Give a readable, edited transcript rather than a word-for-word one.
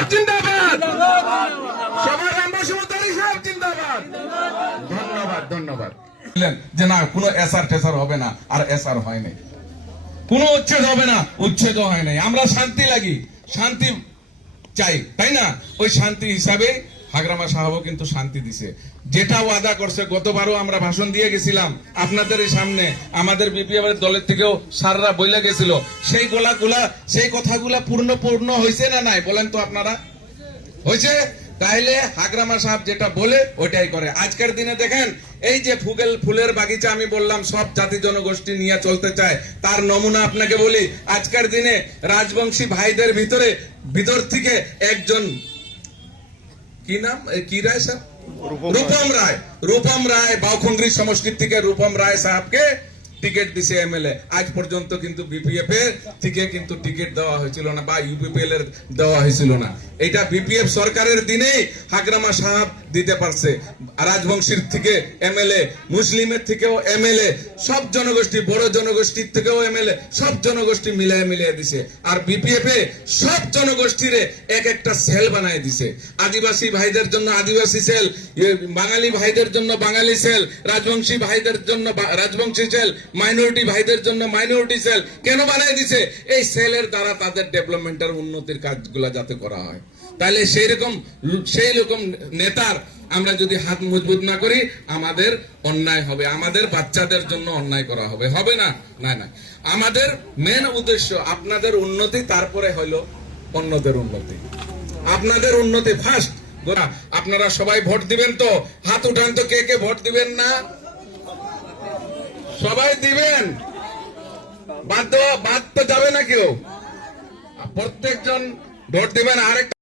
সাহেব জিন্দাবাদ, সবার রামবাসুমতারি সাহেব জিন্দাবাদ। ধন্যবাদ, ধন্যবাদ। যে না কোনো এসআর টেসার হবে না, আর এসআর হয় নাই, কোনো উচ্ছেদ হবে না, উচ্ছেদ হয় নাই। আমরা শান্তি লাগি, শান্তি চাই, তাই না? ওই শান্তি হিসাবে হাগ্রামা সাহেবও কিন্তু শান্তি দিছে। যেটা ওয়াদা করছে, গতবারও আমরা ভাষণ দিয়ে গেছিলাম আপনাদের সামনে, আমাদের বিপিএফ এর দলের থেকেও সাররা বইলা গেছিল, সেই সেই কথাগুলা পূর্ণ হয়েছে না নাই বলেন তো আপনারা? হয়েছে? তাইলে হাগ্রামা সাহেব যেটা বলে ওইটাই করে। আজকের দিনে দেখেন, এই যে ফুলের বাগিচা আমি বললাম সব জাতি জনগোষ্ঠী নিয়ে চলতে চায়, তার নমুনা আপনাকে বলি। আজকের দিনে রাজবংশী ভাইদের ভিতর থেকে একজন, কি নাম, কি রায় সাহেব, রূপম রায় বাউখুঙ্গরি সমষ্টি থেকে রূপম রায় সাহেবকে টিকিট দিছে এমএলএ। আজ পর্যন্ত কিন্তু বিপিএফ এর থেকে কিন্তু টিকিট দেওয়া হয়েছিল না, বা ইউপিপিএল এর দেওয়া হয়েছিল না। এটা বিপিএফ সরকারের দিনেই হাগ্রামা সাহেব দিতে পারছে। রাজবংশীর থেকে এমএলএ, মুসলিমের থেকেও এমএলএ, সব জনগোষ্ঠী, বড় জনগোষ্ঠীর থেকেও এমএলএ, সব জনগোষ্ঠী মিলিয়ে দিছে। আর বিপিএফ এ সব জনগোষ্ঠীরে এক একটা সেল বানায় দিছে। আদিবাসী ভাইদের জন্য আদিবাসী সেল, বাঙালি ভাইদের জন্য বাঙালি সেল, রাজবংশী ভাইদের জন্য রাজবংশী সেল, মাইনরিটি ভাইদের জন্য মাইনরিটি সেল। কেন বানায় দিছে? এই সেলের দ্বারা তাদের ডেভেলপমেন্টের উন্নতির কাজগুলা যাতে করা হয়। তাহলে সেই রকম নেতার আমরা যদি হাত মজবুত না করি, আমাদের অন্যায় হবে, আমাদের বাচ্চাদের জন্য অন্যায় করা হবে, হবে না? না না, আমাদের মেন উদ্দেশ্য আপনাদের উন্নতি, তারপরে হলো অন্যদের উন্নতি। আপনাদের উন্নতি ফার্স্ট। আপনারা সবাই ভোট দিবেন তো? হাত উঠান তো, কে কে ভোট দিবেন না? সবাই দিবেন, বাদ তো যাবে না কেউ, প্রত্যেকজন ভোট দিবেন। আরেকটা